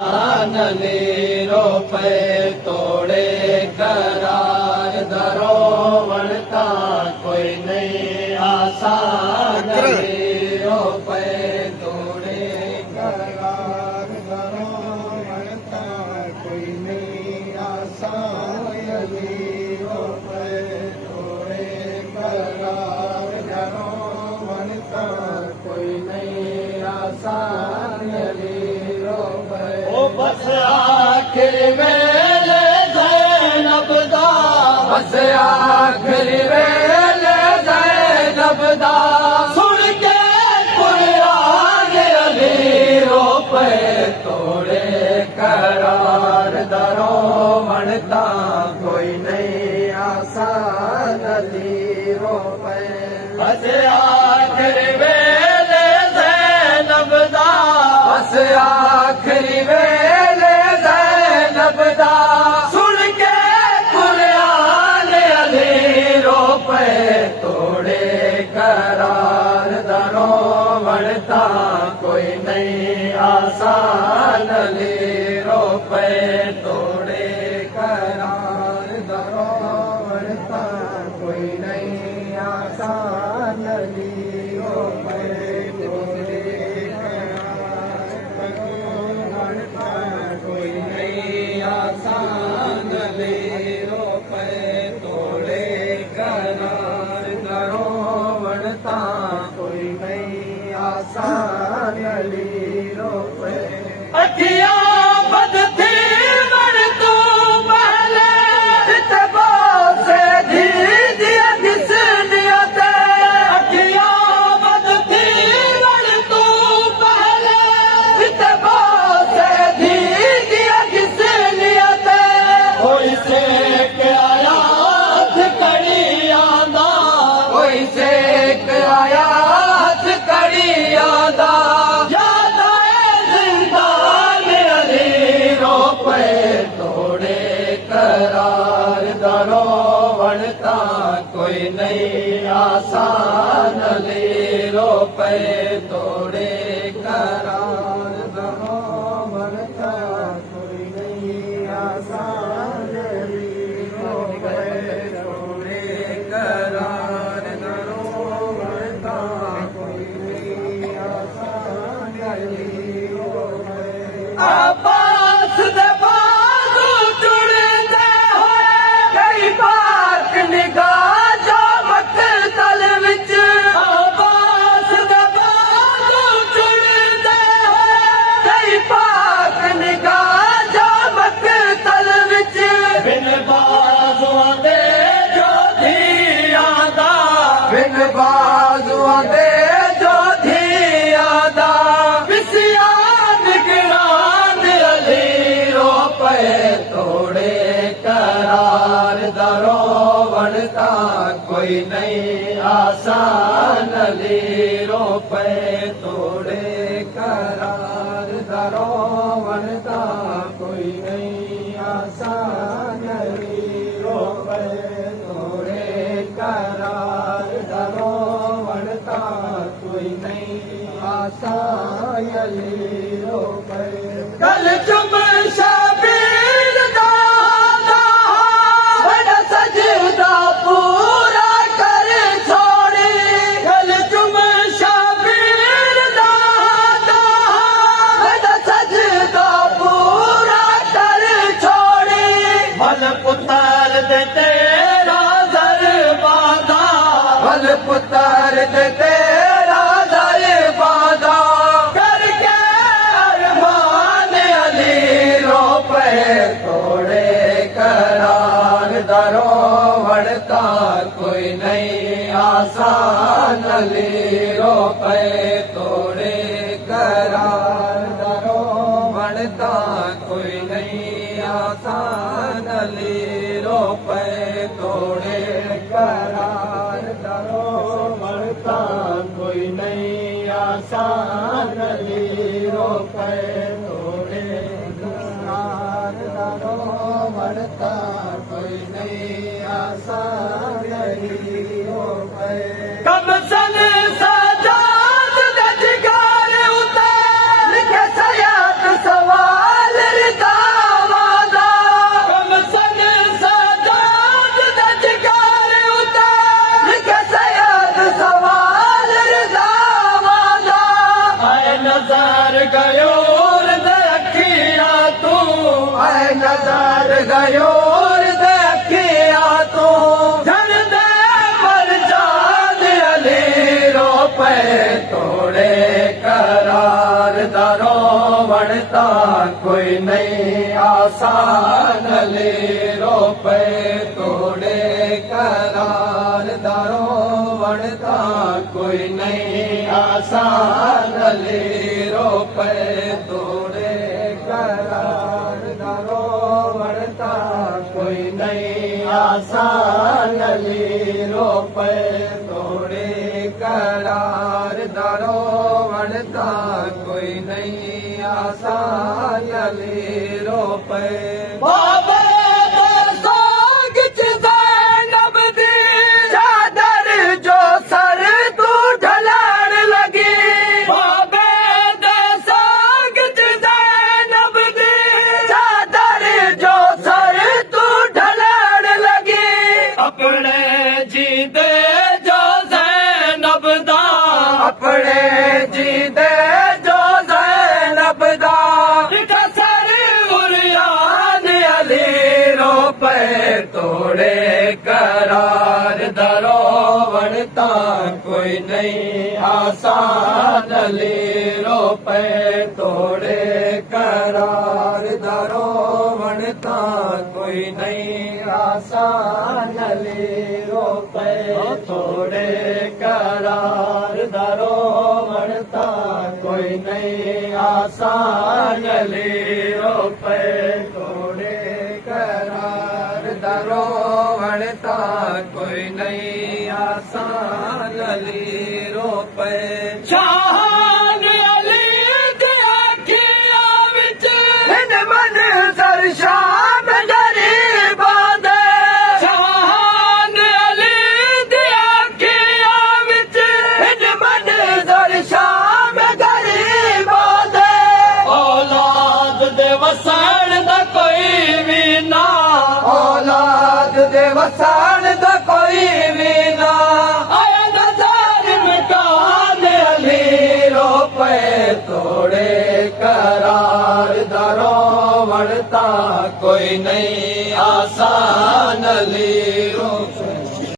नीरो पे तोड़े करार दरो वणता कोई नहीं आसान नीरो पे तोड़े करार दरो वणता कोई नहीं आसान नीरो पे तोड़े करार दरो वणता कोई नहीं आसान नीरो पे बस आखिर वेले ज़ैनब दा बस आखिर वेले ज़ैनब दा सुन के कुरान अली रो पे तोड़े करार दरो वणता कोई नहीं आसान अली रो पे बस आखिर वेले ज़ैनब दा बस आखिर वेले ज़ैनब दा सुन के कुरान अली रो पे तोड़े करार दरो वणता कोई नहीं आसान अली रो पे तोड़े करार दरो वणता कोई नहीं आसान अली रो पे तोड़े कोई नहीं आसान लीरो पे तोड़े करार दरो वणता कोई नहीं आसान लीरो पे अखिया बदती वण तू पहले इतबा से धी दिया किस दिया ते अखिया बदती वण तू पहले इतबा से धी दिया किस लिया ते कोई से आयात कड़ी आंदा कोई से आयात कड़ी आंदा याद आए जिंदान अली रो पे तोड़े करार दरो वणता कोई नहीं आसान अली रो पे तोड़े करार दरो वणता कोई नहीं आसान अली रो पे तोड़े करार दरो वणता कोई नहीं आसान अली रो पे आबास दे बाजू जुड़ते होए कई पाक निगाह जो मकतल विच आबास दे बाजू जुड़ते होए कई पाक निगाह जो मकतल विच बिन बाजुआं दे जो धियां दा बिन बाजुआं दे जो धियां दा विसिया निगरान अली रो पे तोड़े करार दरो वणता कोई नहीं आसान अली रो पे तोड़े करार दरो वणता कोई नहीं आसान अली रो पे तोड़े करार दरो वणता कोई नहीं आसान अली रो पे कल चुम शबीर दा बड़ा सजदा पूरा कर छोड़ी कल चुम शबीर दा बड़ा सजदा पूरा कर छोड़ी भल पुत्र दे तेरा दर बादा भल पुत्र दे तेरा दर बादा करके अरमान अली रो पे तोड़े करार दरो वणता कोई नहीं आसान अली रो पे तोड़े करार दरो वणता कोई नहीं आसान अली रो पे तोड़े करार दरो वणता कोई नहीं आसान अली रो पे तोड़े करार दरो वणता कोई नहीं आसान अली रो पे कम सन सजाद दजगार उतार लिखे सयात सवाल मयूर देखिया तू जन दे मर जान अली रो पे तोड़े करार दरो वणता कोई नहीं आसान अली रो पे तोड़े करार दरो वणता कोई नहीं आसान अली रो पे तोड़े करार दरो वणता कोई नहीं आसान अली रो पे तोड़े करार दरो वणता कोई नहीं आसान अली रो पे बाबे दे साग च ज़ैनब दी चादर जो सर तू ढलाण लगी बाबे दे साग च ज़ैनब दी चादर जो सर तू ढलाण लगी अपने जी दे जो ज़ैनब दा अपने जी दे जो ज़ैनब दा सर उरियान अली रो पे तोड़े करार दरो वणता कोई नहीं आसान अली रो पे तोड़े करार दरो वणता कोई नहीं आसान अली रो पे तोड़े करार दरो वणता कोई नहीं आसान अली रो पे तोड़े करार दरो वणता कोई नहीं आसान अली रो पे शाहान अली दी अखियां विच हिन मंज़र शाम गरीबां दे शाहान अली दी अखियां विच हिन मंज़र शाम गरीबां दे औलाद दे वसण दा कोई भी ना औलाद दे वसण दा कोई भी ना आया ज़ालिम कान अली रो पे तोड़े करार दरो वणता कोई नहीं आसान अली